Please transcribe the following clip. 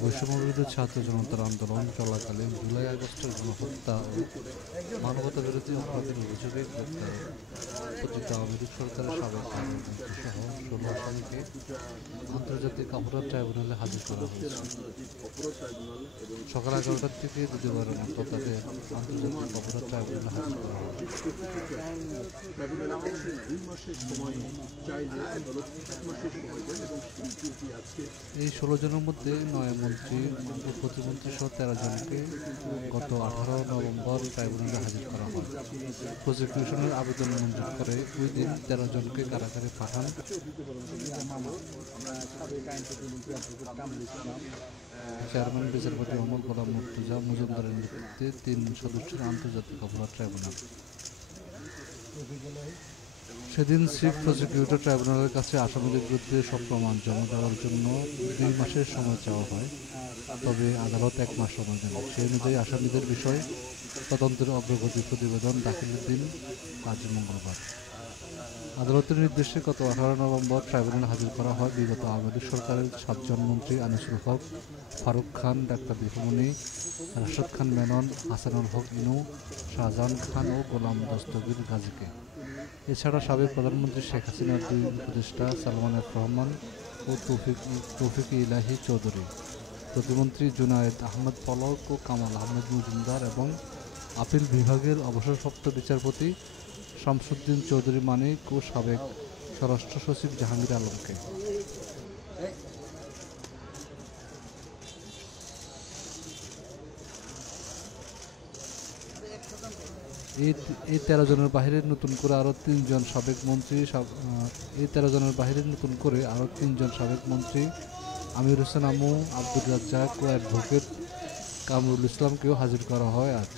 বৈষম্যবিরোধী ছাত্র জনতার আন্দোলন চলাকালীন জুলাই আগস্টের গণহত্যা ও মানবতা বিরোধী অপরাধের অভিযোগে গ্রেপ্তার পতিত আওয়ামী লীগ সরকারের সাবেক প্রধানমন্ত্রী সহ 16 আসামিকে আন্তর্জাতিক অপরাধ ট্রাইব্যুনালে হাজির করা হয়েছে। সকাল 11টার থেকে দ্বিতীয়বারের মতো তাদের আন্তর্জাতিক অপরাধ ট্রাইব্যুনালে হাজির করা হয়। এই 16 জনের মধ্যে 9 মন্ত্রী ও প্রতিমন্ত্রী সহ 13 জনকে গত 18 নভেম্বর ট্রাইব্যুনালে হাজির করা হয়। প্রসিকিউশনের আবেদন মঞ্জুর করে ওই দিন 13 জনকে কারাগারে পাঠান। চেয়ারম্যান বিচারপতি মোহাম্মদ গোলাম মুর্তজা মজুমদারের নেতৃত্বে 3 সদস্যের আন্তর্জাতিক অপরাধ ট্রাইব্যুনাল। সেদিন চিফ প্রসিকিউটর ট্রাইব্যুনালের কাছে আসামিদের বিরুদ্ধে সব প্রমাণ জমা দেওয়ার জন্য 2 মাসের সময় চাওয়া হয়, তবে আদালত 1 মাস সময় দেন। সেই অনুযায়ী আসামিদের বিষয়ে তদন্তের অগ্রগতি প্রতিবেদন দাখিলের দিন আজ মঙ্গলবার। আদালতের নির্দেশে গত 18 নভেম্বর ট্রাইব্যুনালে হাজির করা হয় বিগত আওয়ামী লীগ সরকারের 7 জন মন্ত্রী আনিসুল হক, ফারুক খান, ডাক্তার দীপুমণি, রাশেদ খান মেনন, হাসানুল হক ইনু, শাহজাহান খান ও গোলাম দস্তগীর গাজীকে। এছাড়া সাবেক প্রধানমন্ত্রী শেখ হাসিনার 2 উপদেষ্টা সালমান এফ রহমান ও তৌফিক ইলাহি চৌধুরী, প্রতিমন্ত্রী জুনায়েদ আহমেদ পলক ও কামাল আহমেদ মজুমদার এবং আপিল বিভাগের অবসরপ্রাপ্ত বিচারপতি শামসুদ্দিন চৌধুরী মানিক ও সাবেক স্বরাষ্ট্র সচিব জাহাঙ্গীর আলমকে। এই 13 জনের বাহিরে নতুন করে আরও 3 জন সাবেক মন্ত্রী আমির হোসেন আমু, আব্দুর রাজ্জাক ও অ্যাডভোকেট কামরুল ইসলামকেও হাজির করা হয় আজ।